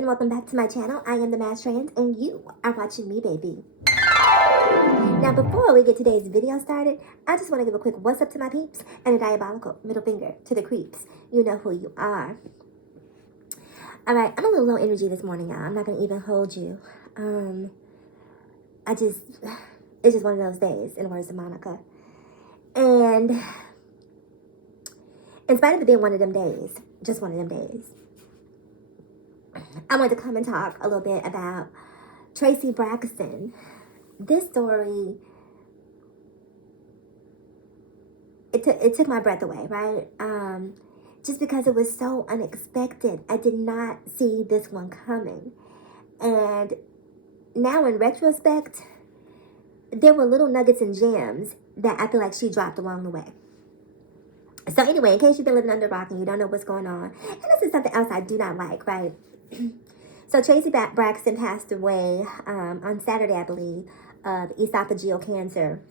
and welcome back to my channel. I am the Mass Trans and you are watching me, baby. Now, before we get today's video started, I just want to give a quick what's up to my peeps and a diabolical middle finger to the creeps. You know who you are. Alright, I'm a little low energy this morning, y'all. I'm not going to even hold you. It's just one of those days, in the words of Monica. And in spite of it being one of them days, just one of them days, I want to come and talk a little bit about Tracy Braxton. This story, it took my breath away, right? Just because it was so unexpected. I did not see this one coming. And now in retrospect, there were little nuggets and gems that I feel like she dropped along the way. So anyway, in case you've been living under a rock and you don't know what's going on, and this is something else I do not like, right? So Tracy Braxton passed away on Saturday, I believe, of esophageal cancer.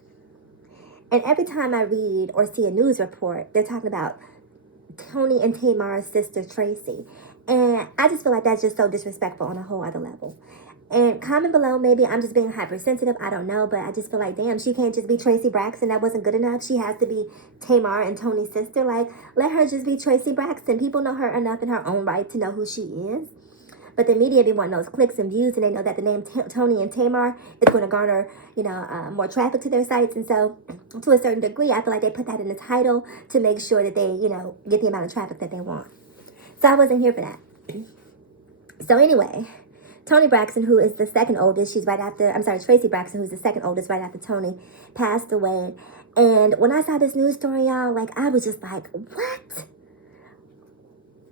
And every time I read or see a news report, they're talking about Tony and Tamar's sister, Tracy. And I just feel like that's just so disrespectful on a whole other level. And comment below, maybe I'm just being hypersensitive, I don't know, but I just feel like, damn, she can't just be Tracy Braxton. That wasn't good enough. She has to be Tamar and Tony's sister. Like, let her just be Tracy Braxton. People know her enough in her own right to know who she is. But the media, they want those clicks and views, and they know that the name Tony and Tamar is going to garner, more traffic to their sites. And so, to a certain degree, I feel like they put that in the title to make sure that they, get the amount of traffic that they want. So I wasn't here for that. So anyway, Tony Braxton, who is the second oldest, Tracy Braxton, who's the second oldest right after Tony, passed away. And when I saw this news story, y'all, like, I was just like, what?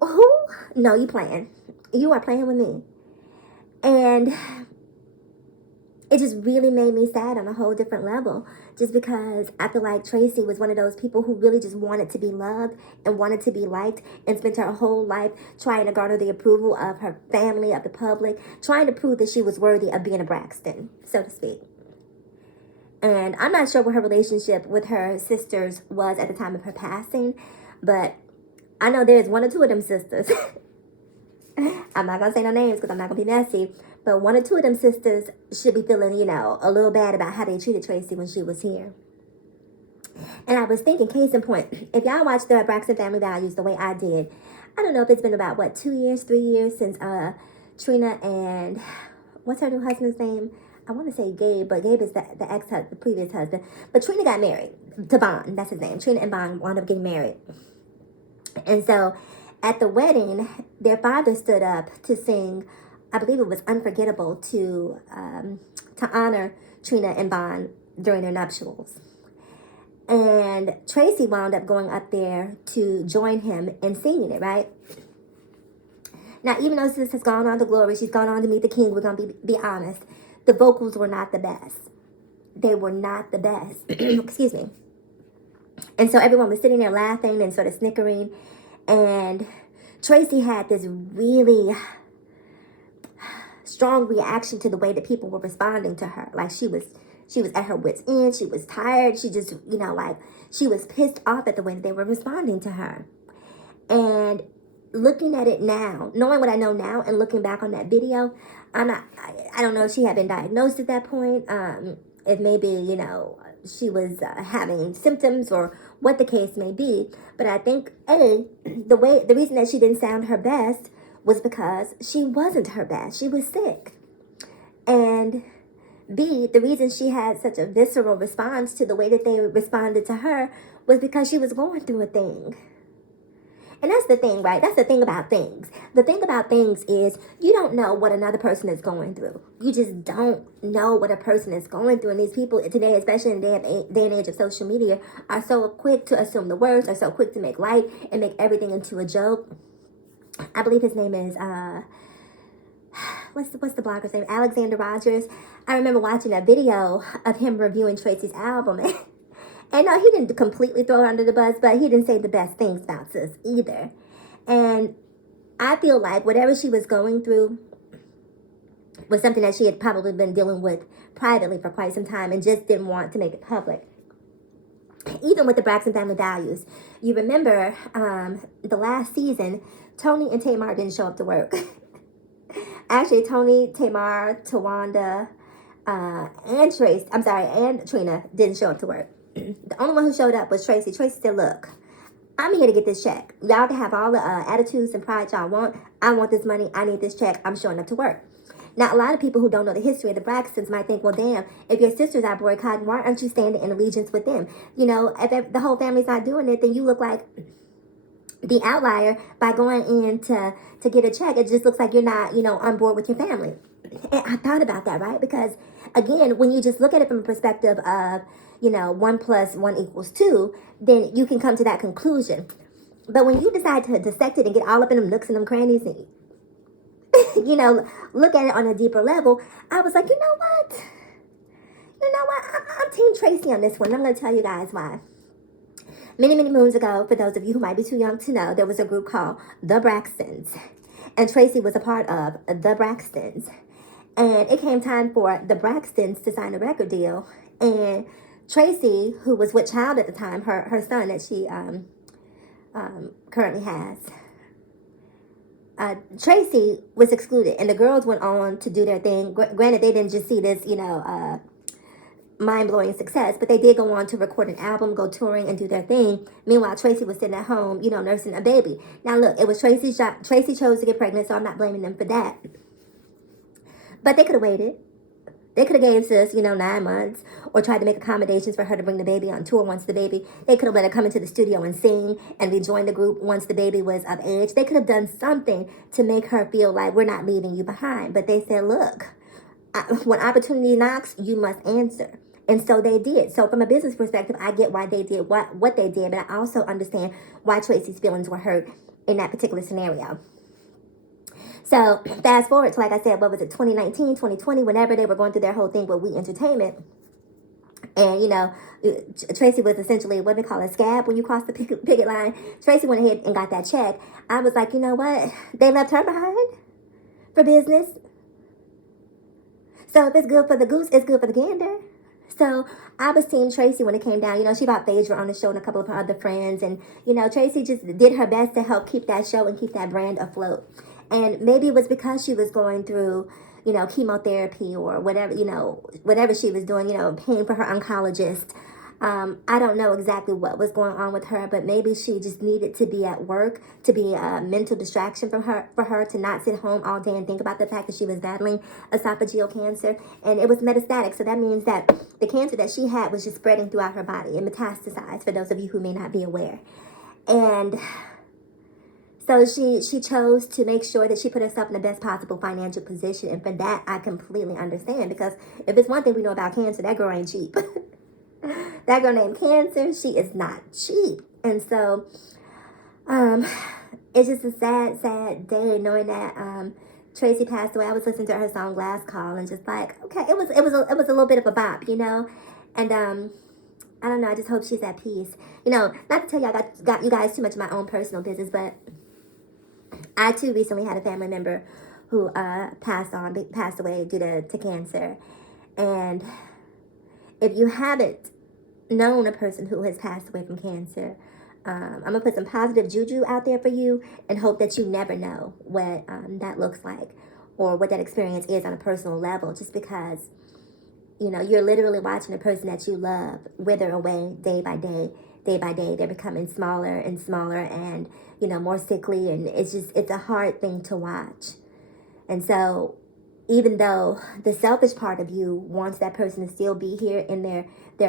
Who? No, you playing. You are playing with me. And it just really made me sad on a whole different level. Just because I feel like Tracy was one of those people who really just wanted to be loved and wanted to be liked and spent her whole life trying to garner the approval of her family, of the public, trying to prove that she was worthy of being a Braxton, so to speak. And I'm not sure what her relationship with her sisters was at the time of her passing, but I know there's one or two of them sisters. I'm not going to say no names because I'm not going to be messy. But one or two of them sisters should be feeling, a little bad about how they treated Tracy when she was here. And I was thinking, case in point, if y'all watched the Braxton Family Values the way I did, I don't know if it's been about, 3 years since Trina and, what's her new husband's name? I want to say Gabe, but Gabe is the ex-husband, the previous husband. But Trina got married to Bond, that's his name. Trina and Bond wound up getting married. And so at the wedding, their father stood up to sing, I believe it was Unforgettable, to honor Trina and Bond during their nuptials. And Tracy wound up going up there to join him in singing it, right? Now, even though sis has gone on to glory, she's gone on to meet the king, we're going to be honest, the vocals were not the best. They were not the best. Excuse me. And so everyone was sitting there laughing and sort of snickering. And Tracy had this really strong reaction to the way that people were responding to her. Like she was at her wit's end. She was tired. She just, she was pissed off at the way that they were responding to her. And looking at it now, knowing what I know now and looking back on that video, I don't know if she had been diagnosed at that point. If maybe, she was having symptoms or what the case may be. But I think, the reason that she didn't sound her best was because she wasn't her best. She was sick. And B, the reason she had such a visceral response to the way that they responded to her was because she was going through a thing. And that's the thing, right? That's the thing about things. The thing about things is you don't know what another person is going through. You just don't know what a person is going through. And these people today, especially in the day and age of social media, are so quick to assume the worst, are so quick to make light and make everything into a joke. I believe his name is, what's the blogger's name? Alexander Rogers. I remember watching a video of him reviewing Tracy's album. And no, he didn't completely throw her under the bus, but he didn't say the best things about sis either. And I feel like whatever she was going through was something that she had probably been dealing with privately for quite some time and just didn't want to make it public. Even with the Braxton Family Values, you remember the last season, Tony and Tamar didn't show up to work. Actually, Tony, Tamar, Tawanda, and Trace, I'm sorry, and Trina didn't show up to work. The only one who showed up was Tracy. Tracy said, look, I'm here to get this check. Y'all can have all the attitudes and pride y'all want. I want this money. I need this check. I'm showing up to work. Now, a lot of people who don't know the history of the Braxtons might think, well, damn, if your sisters are boycotting, why aren't you standing in allegiance with them? You know, if the whole family's not doing it, then you look like the outlier by going in to get a check. It just looks like you're not, you know, on board with your family. And I thought about that, right? Because, again, when you just look at it from a perspective of, you know, 1 + 1 = 2, then you can come to that conclusion. But when you decide to dissect it and get all up in them nooks and them crannies and, you know, look at it on a deeper level, I was like, you know what? I'm Team Tracy on this one. I'm going to tell you guys why. Many, many moons ago, for those of you who might be too young to know, there was a group called The Braxtons. And Tracy was a part of The Braxtons. And it came time for the Braxtons to sign a record deal. And Tracy, who was with child at the time, her son that she currently has, Tracy was excluded. And the girls went on to do their thing. Granted, they didn't just see this, you know, mind-blowing success, but they did go on to record an album, go touring, and do their thing. Meanwhile, Tracy was sitting at home, you know, nursing a baby. Now, look, it was Tracy's job. Tracy chose to get pregnant, so I'm not blaming them for that. But they could have waited. They could have gave sis, you know, 9 months, or tried to make accommodations for her to bring the baby on tour once the baby. They could have let her come into the studio and sing and rejoin the group once the baby was of age. They could have done something to make her feel like we're not leaving you behind. But they said, look, when opportunity knocks, you must answer. And so they did. So from a business perspective, I get why they did what they did, but I also understand why Tracy's feelings were hurt in that particular scenario. So fast forward to, like I said, what was it, 2019, 2020, whenever they were going through their whole thing with We Entertainment. And, you know, Tracy was essentially what they call a scab when you cross the picket line. Tracy went ahead and got that check. I was like, you know what? They left her behind for business. So if it's good for the goose, it's good for the gander. So I was Team Tracy when it came down. You know, she brought Phaedra on the show and a couple of her other friends. And, you know, Tracy just did her best to help keep that show and keep that brand afloat. And maybe it was because she was going through, you know, chemotherapy or whatever, you know, whatever she was doing, you know, paying for her oncologist. I don't know exactly what was going on with her, but maybe she just needed to be at work, to be a mental distraction for her to not sit home all day and think about the fact that she was battling esophageal cancer. And it was metastatic, so that means that the cancer that she had was just spreading throughout her body and metastasized, for those of you who may not be aware. And so she chose to make sure that she put herself in the best possible financial position. And for that, I completely understand, because if it's one thing we know about cancer, that girl ain't cheap. That girl named Cancer, she is not cheap. And so it's just a sad, sad day knowing that Tracy passed away. I was listening to her song Last Call and just like, okay, it was a little bit of a bop, you know. And I don't know, I just hope she's at peace. You know, not to tell y'all got you guys too much of my own personal business, but I too recently had a family member who passed away due to cancer. And if you haven't known a person who has passed away from cancer, I'm going to put some positive juju out there for you and hope that you never know what that looks like or what that experience is on a personal level, just because, you know, you're literally watching a person that you love wither away day by day. Day by day, they're becoming smaller and smaller and, you know, more sickly, and it's a hard thing to watch. And so even though the selfish part of you wants that person to still be here in their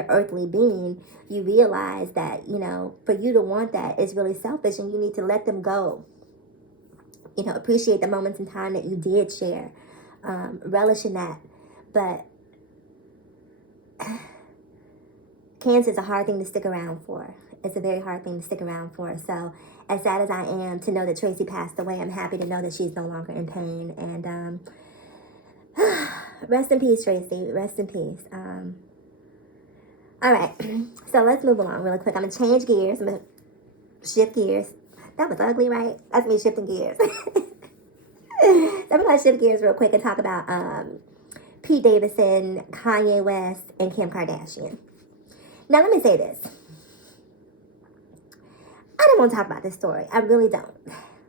earthly being, you realize that, you know, for you to want that is really selfish, and you need to let them go. You know, appreciate the moments in time that you did share, relish in that. But cancer is a hard thing to stick around for. It's a very hard thing to stick around for. So as sad as I am to know that Tracy passed away, I'm happy to know that she's no longer in pain. And rest in peace, Tracy. Rest in peace. All right. So let's move along really quick. I'm going to change gears. I'm going to shift gears. That was ugly, right? That's me shifting gears. So I'm going to shift gears real quick and talk about Pete Davidson, Kanye West, and Kim Kardashian. Now, let me say this. I don't want to talk about this story. I really don't.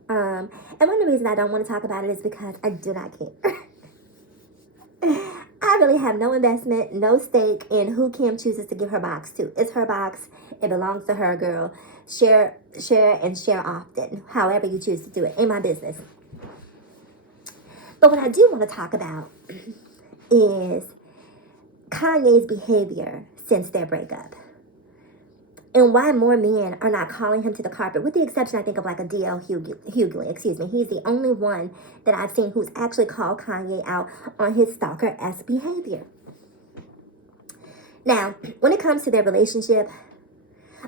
And one of the reasons I don't want to talk about it is because I do not care. I really have no investment, no stake in who Kim chooses to give her box to. It's her box. It belongs to her, girl. Share, and share often. However you choose to do it. Ain't my business. But what I do want to talk about is Kanye's behavior since their breakup. And why more men are not calling him to the carpet, with the exception, I think, of like a D.L. Hughley, excuse me. He's the only one that I've seen who's actually called Kanye out on his stalker-esque behavior. Now, when it comes to their relationship,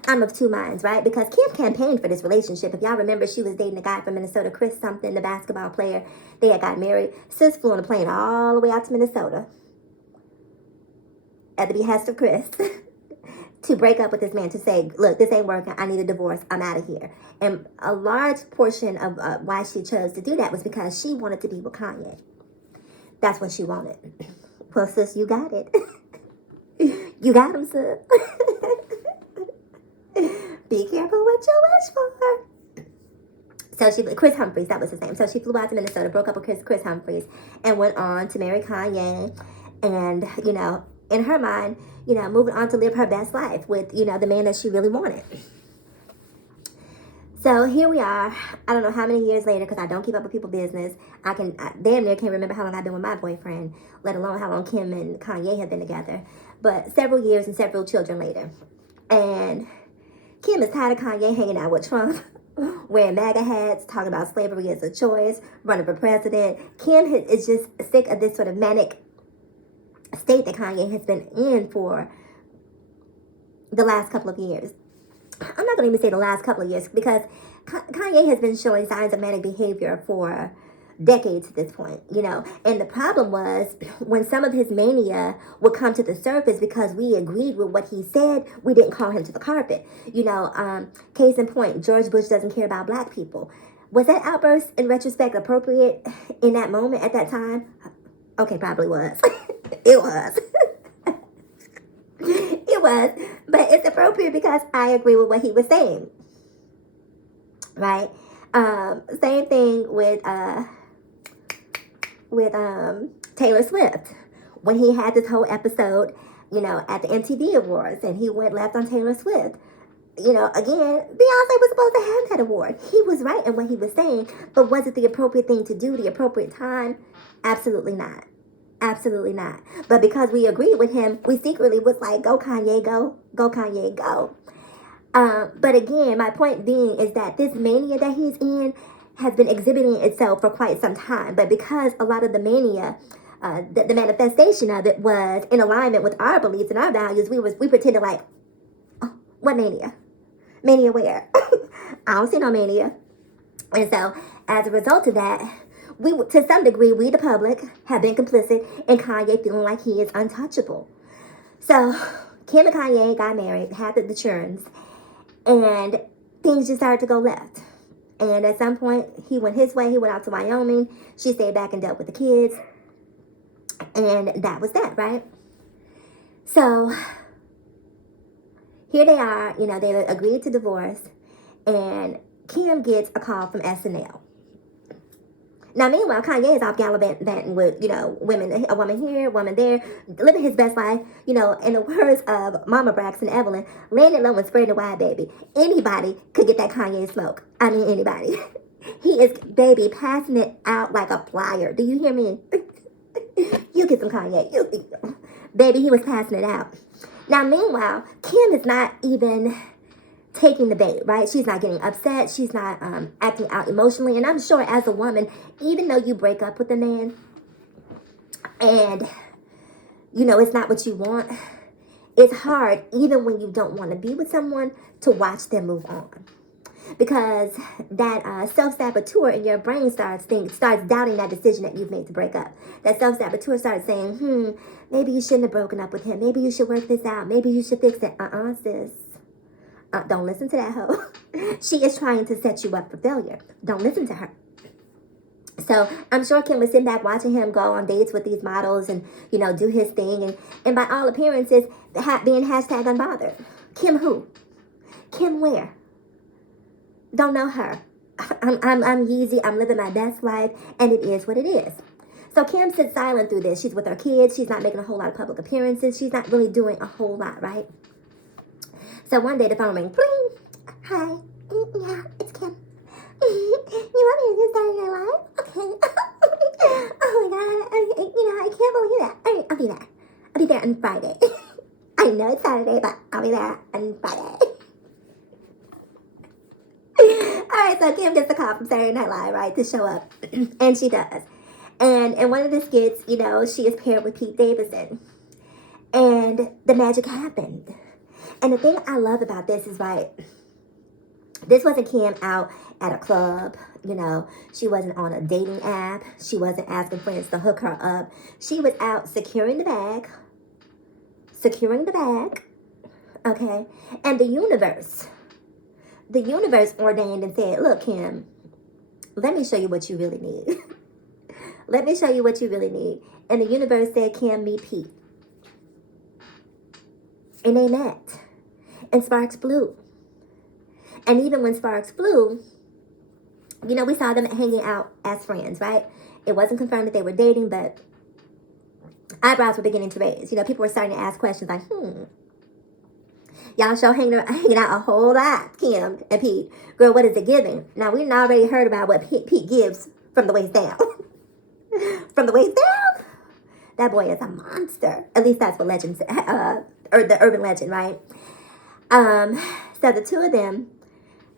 I'm of two minds, right? Because Kim campaigned for this relationship. If y'all remember, she was dating a guy from Minnesota, Chris something, the basketball player. They had got married. Sis flew on a plane all the way out to Minnesota at the behest of Chris to break up with this man, to say, look, this ain't working. I need a divorce. I'm out of here. And a large portion of why she chose to do that was because she wanted to be with Kanye. That's what she wanted. Well, sis, you got it. You got him, sis. Be careful what you wish for. So Chris Humphries, that was his name. So she flew out to Minnesota, broke up with Chris Humphries, and went on to marry Kanye. And, you know, in her mind, you know, moving on to live her best life with, you know, the man that she really wanted. So here we are. I don't know how many years later, because I don't keep up with people's business. I damn near can't remember how long I've been with my boyfriend, let alone how long Kim and Kanye have been together. But several years and several children later. And Kim is tired of Kanye hanging out with Trump, wearing MAGA hats, talking about slavery as a choice, running for president. Kim is just sick of this sort of manic state that Kanye has been in for the last couple of years. I'm not going to even say the last couple of years, because Kanye has been showing signs of manic behavior for decades at this point, you know. And the problem was, when some of his mania would come to the surface because we agreed with what he said, we didn't call him to the carpet. You know, case in point, George Bush doesn't care about black people. Was that outburst, in retrospect, appropriate in that moment at that time? Okay, probably was. It was. It was. But it's appropriate because I agree with what he was saying. Right? Same thing with Taylor Swift. When he had this whole episode, you know, at the MTV Awards, and he went left on Taylor Swift. You know, again, Beyonce was supposed to have that award. He was right in what he was saying, but was it the appropriate thing to do, the appropriate time? Absolutely not. Absolutely not. But because we agreed with him, we secretly was like, go Kanye, go. Go Kanye, go. But again, my point being is that this mania that he's in has been exhibiting itself for quite some time. But because a lot of the mania, the manifestation of it was in alignment with our beliefs and our values, we pretended like, oh, what mania? Mania where? I don't see no mania. And so, as a result of that, to some degree, we the public have been complicit in Kanye feeling like he is untouchable. So, Kim and Kanye got married, had the children, and things just started to go left. And at some point, he went his way. He went out to Wyoming. She stayed back and dealt with the kids. And that was that, right? So, here they are. You know, they agreed to divorce. And Kim gets a call from SNL. Now, meanwhile, Kanye is off gallivanting with, you know, women, a woman here, a woman there, living his best life. You know, in the words of Mama Braxton Evelyn, laying it low and spreading the wide, baby. Anybody could get that Kanye smoke. I mean, anybody. He is, baby, passing it out like a flyer. Do you hear me? You get some Kanye. Baby, he was passing it out. Now, meanwhile, Kim is not even taking the bait, right? She's not getting upset. She's not acting out emotionally. And I'm sure as a woman, even though you break up with a man and, you know, it's not what you want, it's hard, even when you don't want to be with someone, to watch them move on. Because that self-saboteur in your brain starts doubting that decision that you've made to break up. That self-saboteur starts saying, maybe you shouldn't have broken up with him. Maybe you should work this out. Maybe you should fix it. Sis. Don't listen to that hoe. She is trying to set you up for failure. Don't listen to her. So I'm sure Kim was sitting back watching him go on dates with these models and, you know, do his thing. And by all appearances, being hashtag unbothered. Kim who? Kim where? Don't know her. I'm Yeezy. I'm living my best life, and it is what it is. So Kim sits silent through this. She's with her kids. She's not making a whole lot of public appearances. She's not really doing a whole lot, right? So one day the phone rings. Bling. Hi. Yeah, it's Kim. You want me to do Saturday Night Live? Okay. Oh my God. I can't believe that. I'll be there. I'll be there on Friday. I know it's Saturday, but I'll be there on Friday. Alright, so Kim gets a call from Saturday Night Live, right, to show up. And she does. And in one of the skits, she is paired with Pete Davidson. And the magic happened. And the thing I love about this is, right, this wasn't Kim out at a club, she wasn't on a dating app. She wasn't asking friends to hook her up. She was out securing the bag, okay? And the universe ordained and said, look, Kim, let me show you what you really need. Let me show you what you really need. And the universe said, Kim, meet Pete. And they met. And sparks flew. And even when sparks flew, we saw them hanging out as friends, right? It wasn't confirmed that they were dating, but eyebrows were beginning to raise. People were starting to ask questions like, y'all show hanging out a whole lot, Kim and Pete. Girl, what is it giving? Now, we've already heard about what Pete gives from the waist down. From the waist down? That boy is a monster. At least that's what legend said, or the urban legend, right? So the two of them,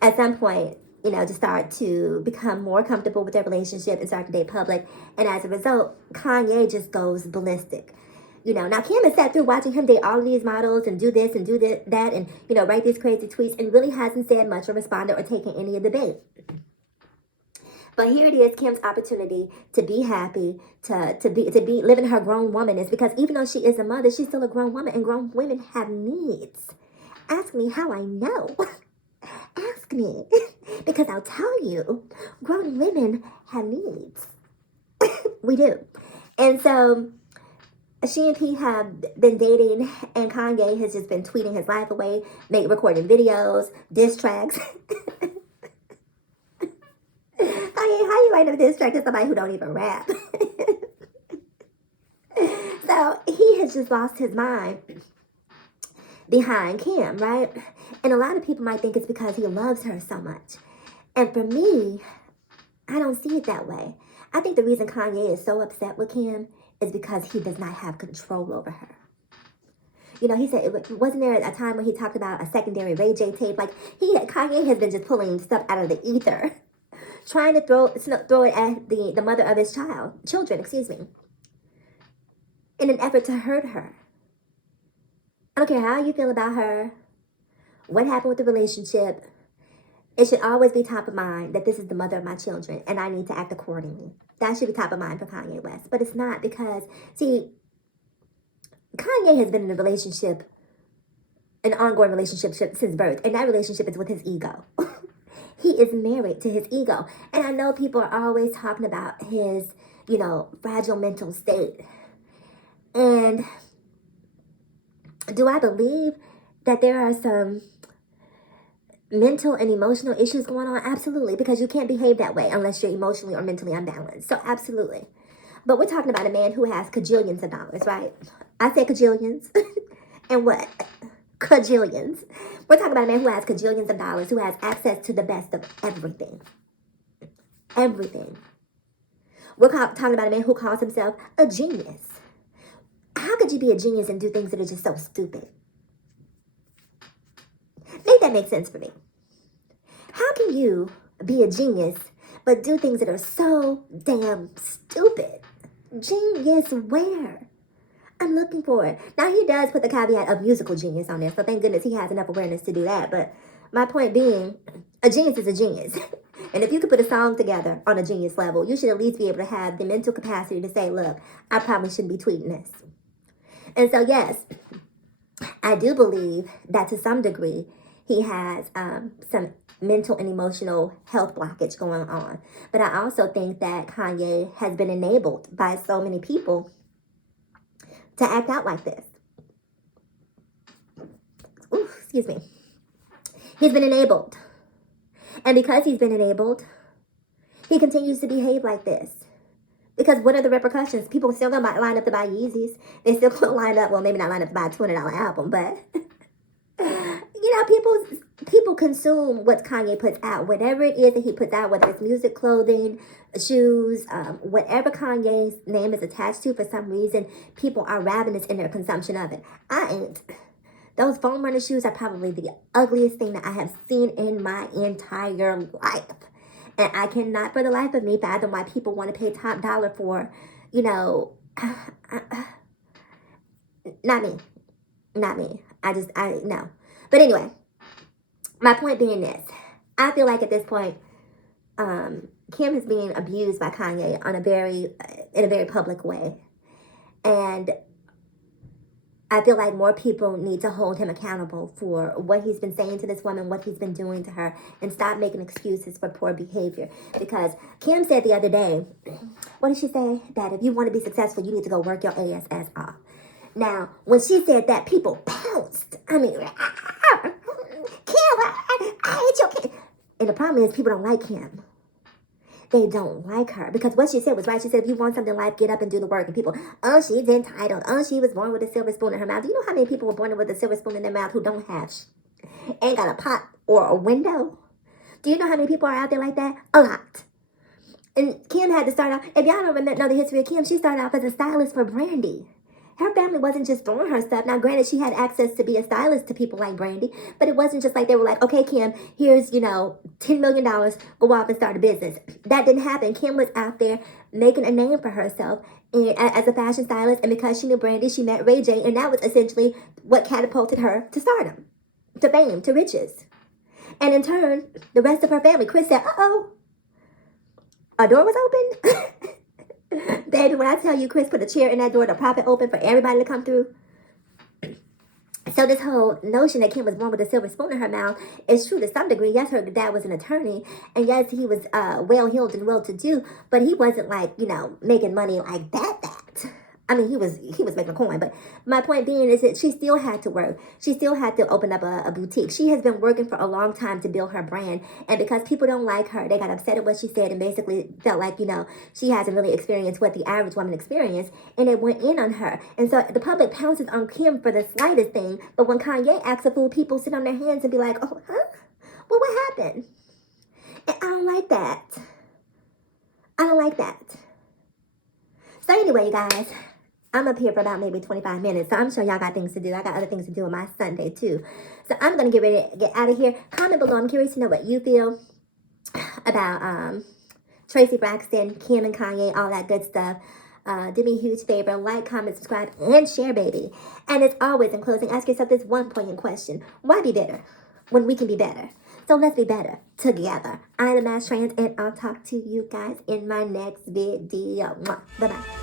at some point, just start to become more comfortable with their relationship and start to date public. And as a result, Kanye just goes ballistic. Now Kim has sat through watching him date all of these models and do this and do that and, write these crazy tweets and really hasn't said much or responded or taken any of the bait. But here it is, Kim's opportunity to be happy, to be living her grown womanness, because even though she is a mother, she's still a grown woman, and grown women have needs. Ask me how I know. Ask me, because I'll tell you, grown women have needs. We do. And so she and Pete have been dating, and Kanye has just been tweeting his life away, recording videos, diss tracks. Kanye, how you writing a diss track to somebody who don't even rap? So he has just lost his mind behind Kim, right? And a lot of people might think it's because he loves her so much. And for me, I don't see it that way. I think the reason Kanye is so upset with Kim is because he does not have control over her. He said, wasn't there a time when he talked about a secondary Ray J tape? Like, Kanye has been just pulling stuff out of the ether, trying to throw it at the mother of his children, in an effort to hurt her. I don't care how you feel about her, what happened with the relationship. It should always be top of mind that this is the mother of my children and I need to act accordingly. That should be top of mind for Kanye West. But it's not, because, see, Kanye has been in a relationship, an ongoing relationship since birth. And that relationship is with his ego. He is married to his ego. And I know people are always talking about his, fragile mental state. And do I believe that there are some mental and emotional issues going on? Absolutely, because you can't behave that way unless you're emotionally or mentally unbalanced. So absolutely. But we're talking about a man who has cajillions of dollars, right? I said cajillions. And what? Cajillions. We're talking about a man who has cajillions of dollars, who has access to the best of everything. Everything. We're talking about a man who calls himself a genius. How could you be a genius and do things that are just so stupid? Make that make sense for me. How can you be a genius but do things that are so damn stupid? Genius where? I'm looking for it. Now, he does put the caveat of musical genius on there, so thank goodness he has enough awareness to do that. But my point being, a genius is a genius. And if you could put a song together on a genius level, you should at least be able to have the mental capacity to say, look, I probably shouldn't be tweeting this. And so, yes, I do believe that to some degree, he has some mental and emotional health blockage going on. But I also think that Kanye has been enabled by so many people to act out like this. Ooh, excuse me. He's been enabled. And because he's been enabled, he continues to behave like this. Because what are the repercussions? People still gonna line up to buy Yeezys. They still gonna line up, well, maybe not line up to buy a $200 album, but you know, people consume what Kanye puts out, whatever it is that he puts out, whether it's music, clothing, shoes, whatever Kanye's name is attached to. For some reason, people are ravenous in their consumption of it. I ain't. Those foam runner shoes are probably the ugliest thing that I have seen in my entire life. And I cannot for the life of me fathom why people want to pay top dollar for, you know, not me. Not me. No. But anyway, my point being this. I feel like at this point, Kim is being abused by Kanye in a very public way. And I feel like more people need to hold him accountable for what he's been saying to this woman, what he's been doing to her, and stop making excuses for poor behavior. Because Kim said the other day, what did she say? That if you want to be successful, you need to go work your ass off. Now, when she said that, people pounced. I mean, Kim, I hate your kid. And the problem is people don't like Kim. They don't like her. Because what she said was right. She said, if you want something in life, get up and do the work. And people, oh, she's entitled. Oh, she was born with a silver spoon in her mouth. Do you know how many people were born with a silver spoon in their mouth who don't have, ain't got a pot or a window? Do you know how many people are out there like that? A lot. And Kim had to start off, if y'all don't know the history of Kim, she started off as a stylist for Brandy. Her family wasn't just throwing her stuff. Now, granted, she had access to be a stylist to people like Brandy, but it wasn't just like they were like, okay, Kim, here's, $10 million, go off and start a business. That didn't happen. Kim was out there making a name for herself as a fashion stylist, and because she knew Brandy, she met Ray J, and that was essentially what catapulted her to stardom, to fame, to riches. And in turn, the rest of her family, Chris said, uh-oh, a door was open. Baby, when I tell you Chris put a chair in that door to prop it open for everybody to come through. So this whole notion that Kim was born with a silver spoon in her mouth is true to some degree. Yes, her dad was an attorney. And yes, he was well-heeled and well-to-do. But he wasn't like, making money like that. I mean, he was making a coin. But my point being is that she still had to work. She still had to open up a boutique. She has been working for a long time to build her brand. And because people don't like her, they got upset at what she said and basically felt like, she hasn't really experienced what the average woman experienced. And they went in on her. And so the public pounces on Kim for the slightest thing. But when Kanye acts a fool, people sit on their hands and be like, oh, huh? Well, what happened? And I don't like that. I don't like that. So anyway, you guys, I'm up here for about maybe 25 minutes, so I'm sure y'all got things to do. I got other things to do on my Sunday, too. So I'm going to get ready to get out of here. Comment below. I'm curious to know what you feel about Tracy Braxton, Kim and Kanye, all that good stuff. Do me a huge favor. Like, comment, subscribe, and share, baby. And as always, in closing, ask yourself this one poignant question. Why be better when we can be better? So let's be better together. I'm the Mass Trans, and I'll talk to you guys in my next video. Bye-bye.